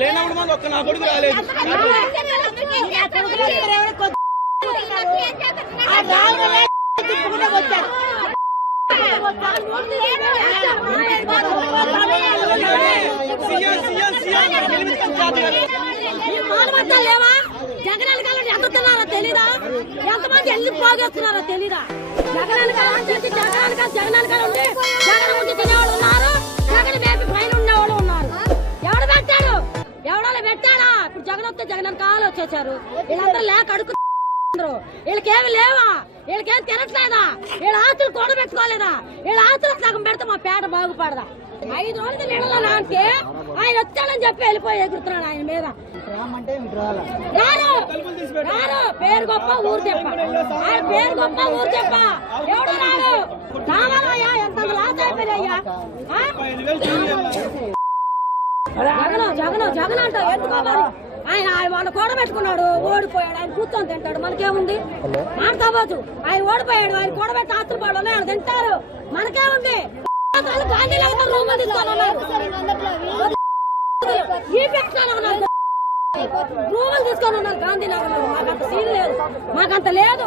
లేనప్పుడు మంది ఒక్క నా కొడుకు రాలేదు. లేవా జగన్ కాలం ఎంత తిన్నారో తెలీదా, ఎంతమంది ఎల్లి పోగేస్తున్నారో తెలీదా? జగన్ కాలం చేసి జగన్ కాలం ఉండి జగన్ ముందు తినేవాళ్ళు ఉన్నారు, జగన్ వేపి పైన ఉండేవాళ్ళు ఉన్నారు. ఎవడు పెట్టాడు? ఎవడో పెట్టాడా? ఇప్పుడు జగన్ వస్తే జగన్ కాలం వచ్చేసారు. వీళ్ళందరూ లేక అడుగుతున్నారు. వీళ్ళకేమి లేవా? వీళ్ళకేం తినట్లేదా? వీళ్ళ ఆస్తులు కూడబెట్టుకోలేదా? వీళ్ళ ఆస్తులు సగం పెడితే మా పేట బాగుపడదా? 5 రోజులు నీళ్ళలో నాంటే ఆయన వచ్చాడని చెప్పి వెళ్ళిపోయి ఎగురుతున్నాడు ఆయన మీద. పేరు గొప్ప ఊరు చెప్ప, ఆయన పేరు గొప్ప ఊరు చెప్ప. ఎవడు రాడు? కావాలయ్యా, ఎంత లాస్ అయిపోయాయ్యా. జగన్ జగన్ అంట ఎందుకోవాలి? ఆయన వాళ్ళు కూడబెట్టుకున్నాడు, ఓడిపోయాడు. ఆయన కూర్చొని తింటాడు, మనకేముంది? మాట్లాడవచ్చు. ఆయన ఓడిపోయాడు, ఆయన కూడబెట్టి ఆస్తులు పడాలి, ఆయన తింటారు, మనకేముంది? గాంధీనగర్ రూములు తీసుకొని ఉన్నారు, రూములు తీసుకొని ఉన్నారు గాంధీనగర్ లో. మాకంత సీన్ లేదు, మాకంత లేదు.